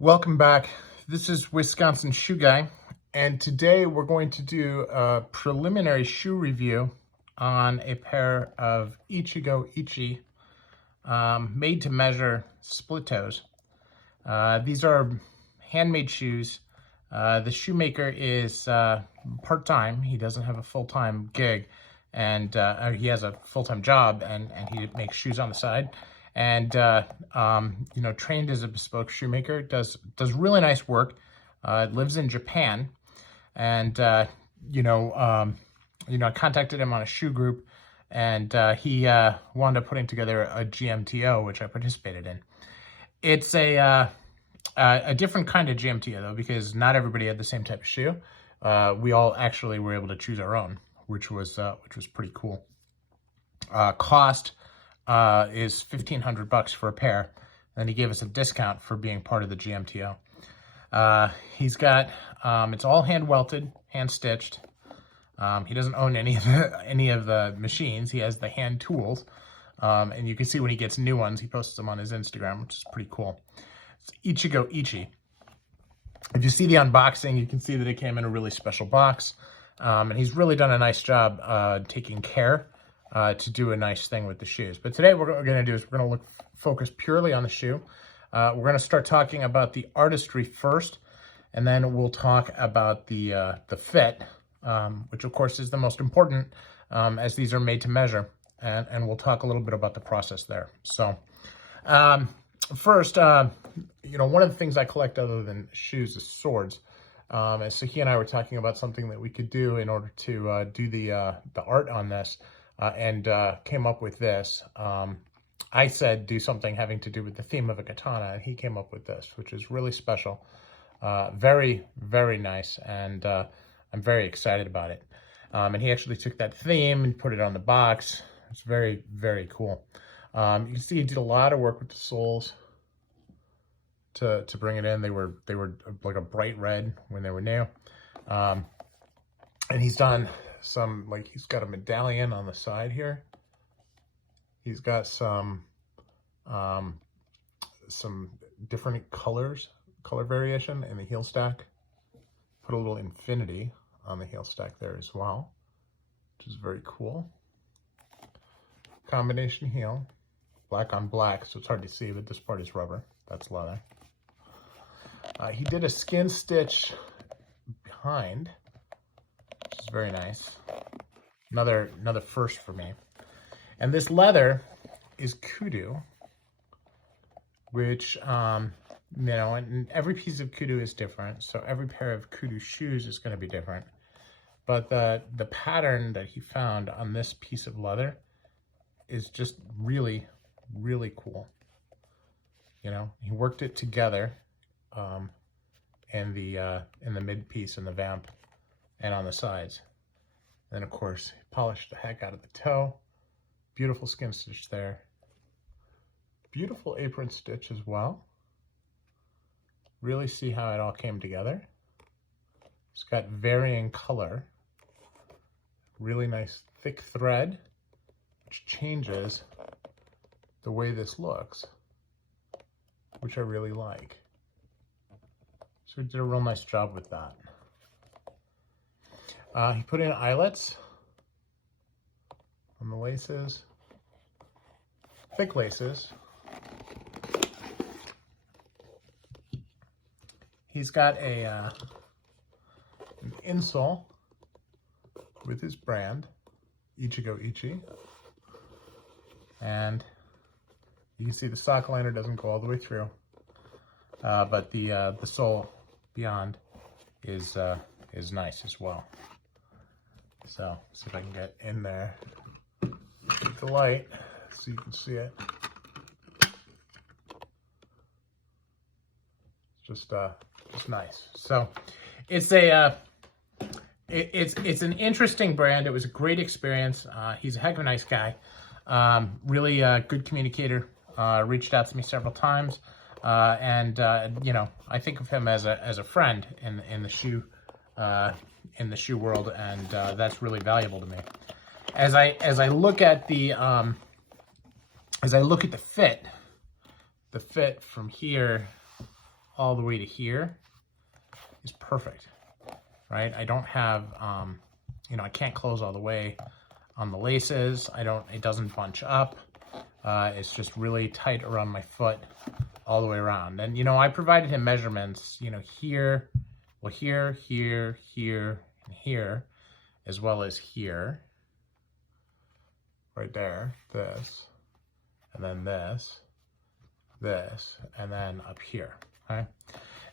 Welcome back. This is Wisconsin Shoe Guy, and today we're going to do a preliminary shoe review on a pair of Ichigo Ichie made-to-measure split toes. These are handmade shoes. The shoemaker is part-time. He doesn't have a full-time gig, and he has a full-time job, and he makes shoes on the side. And, trained as a bespoke shoemaker, does really nice work, lives in Japan. And, I contacted him on a shoe group, and he wound up putting together a GMTO, which I participated in. It's a different kind of GMTO, though, because not everybody had the same type of shoe. We all actually were able to choose our own, which was pretty cool. Cost is $1,500 for a pair, and he gave us a discount for being part of the GMTO. He's got it's all hand welted, hand stitched. He doesn't own any of the machines. He has the hand tools, and you can see when he gets new ones, he posts them on his Instagram, which is pretty cool. It's Ichigo Ichie. If you see the unboxing, you can see that it came in a really special box, and he's really done a nice job taking care to do a nice thing with the shoes. But today what we're going to do is we're going to focus purely on the shoe. We're going to start talking about the artistry first, and then we'll talk about the fit, which of course is the most important, as these are made to measure, and we'll talk a little bit about the process there. So first, one of the things I collect other than shoes is swords. And so he and I were talking about something that we could do in order to do the art on this. And came up with this. I said do something having to do with the theme of a katana, and he came up with this, which is really special. Very, very nice, and I'm very excited about it. And he actually took that theme and put it on the box. It's very, very cool. You can see he did a lot of work with the soles to bring it in. They were like a bright red when they were new. And he's done some, like, he's got a medallion on the side here. He's got some different color variation in the heel stack. Put a little infinity on the heel stack there as well, which is very cool. Combination heel, black on black, so it's hard to see, but this part is rubber. That's leather. He did a skin stitch behind, which is very nice. Another first for me. And this leather is kudu, which, and every piece of kudu is different. So every pair of kudu shoes is going to be different. But the pattern that he found on this piece of leather is just really, really cool. He worked it together in the mid piece and the vamp and on the sides. Then of course, polished the heck out of the toe. Beautiful skin stitch there. Beautiful apron stitch as well. Really see how it all came together. It's got varying color. Really nice thick thread, which changes the way this looks, which I really like. So he did a real nice job with that. He put in eyelets on the laces, thick laces. He's got an insole with his brand, Ichigo Ichie. And you can see the sock liner doesn't go all the way through, but the sole beyond is nice as well. So, see if I can get in there with the light so you can see it. Just nice. So, it's it's an interesting brand. It was a great experience. He's a heck of a nice guy. Really good communicator. Reached out to me several times, and I think of him as a friend in the shoe. In the shoe world, and that's really valuable to me. As I look at the fit from here all the way to here is perfect, right? I don't have, you know, I can't close all the way on the laces. It doesn't bunch up. It's just really tight around my foot all the way around. And, you know, I provided him measurements, you know, here, well, here, here, here, and here, as well as here, right there, this, and then this, and then up here, okay?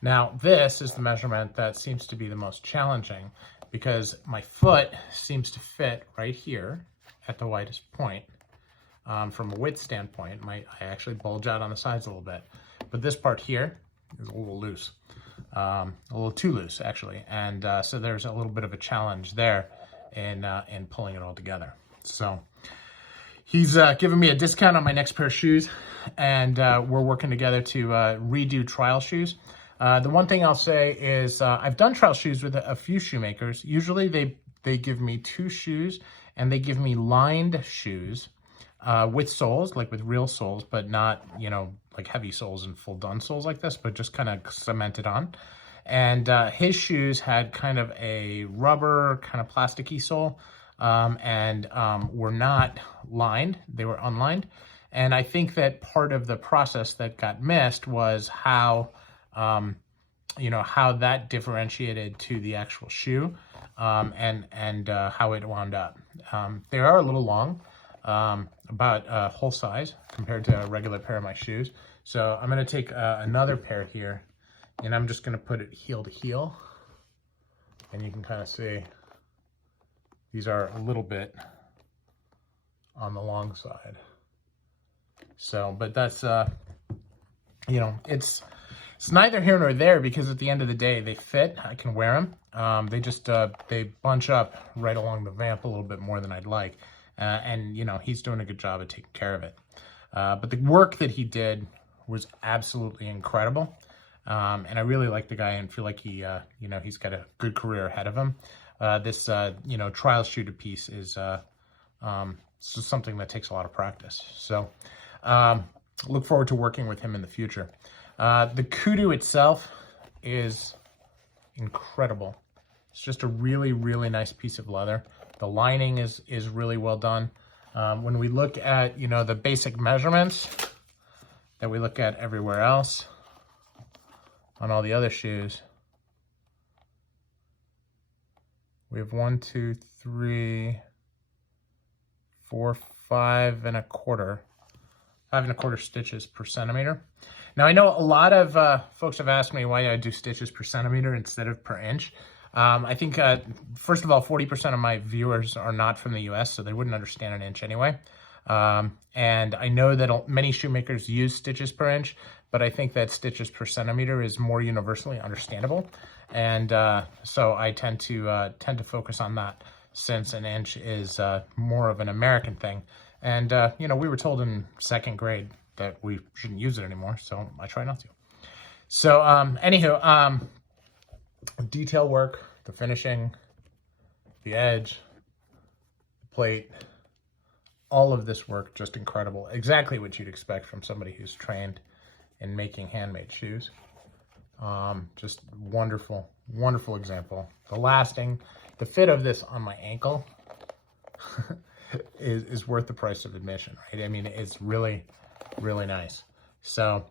Now, this is the measurement that seems to be the most challenging because my foot seems to fit right here at the widest point. From a width standpoint, I actually bulge out on the sides a little bit, but this part here is a little loose, a little too loose actually, and so there's a little bit of a challenge there in pulling it all together. So he's given me a discount on my next pair of shoes, and we're working together to redo trial shoes. The one thing I'll say is I've done trial shoes with a few shoemakers. Usually they give me 2 shoes, and they give me lined shoes. With soles, like with real soles, but not, you know, like heavy soles and full done soles like this, but just kind of cemented on. And his shoes had kind of a rubber, kind of plasticky sole, and were not lined. They were unlined. And I think that part of the process that got missed was how, you know, how that differentiated to the actual shoe, and how it wound up. They are a little long. About whole size compared to a regular pair of my shoes. So I'm going to take another pair here, and I'm just going to put it heel to heel. And you can kind of see these are a little bit on the long side. So, but that's, you know, it's neither here nor there, because at the end of the day, they fit. I can wear them. They just, they bunch up right along the vamp a little bit more than I'd like. And, you know, he's doing a good job of taking care of it. But the work that he did was absolutely incredible. And I really like the guy and feel like he, you know, he's got a good career ahead of him. This, you know, trial shoe to piece is something that takes a lot of practice. So look forward to working with him in the future. The kudu itself is incredible. It's just a really, really nice piece of leather. The lining is really well done. When we look at, you know, the basic measurements that we look at everywhere else on all the other shoes, we have 1, 2, 3, 4, 5 1/4. 5 1/4 stitches per centimeter. Now I know a lot of folks have asked me why I do stitches per centimeter instead of per inch. I think, first of all, 40% of my viewers are not from the US, so they wouldn't understand an inch anyway. And I know that many shoemakers use stitches per inch, but I think that stitches per centimeter is more universally understandable. And so I tend to focus on that, since an inch is more of an American thing. And, you know, we were told in 2nd grade that we shouldn't use it anymore, so I try not to. So, anywho, detail work, the finishing, the edge, the plate, all of this work, just incredible. Exactly what you'd expect from somebody who's trained in making handmade shoes. Just wonderful, wonderful example. The lasting, the fit of this on my ankle is worth the price of admission, right? I mean, it's really, really nice. So,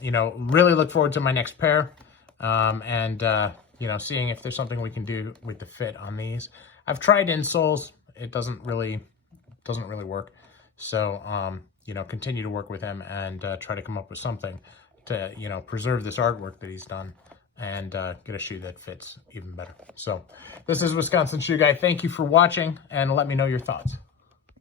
you know, really look forward to my next pair. You know, seeing if there's something we can do with the fit on these. I've tried insoles. It doesn't really work. So, you know, continue to work with him and try to come up with something to, you know, preserve this artwork that he's done and get a shoe that fits even better. So this is Wisconsin Shoe Guy. Thank you for watching, and let me know your thoughts.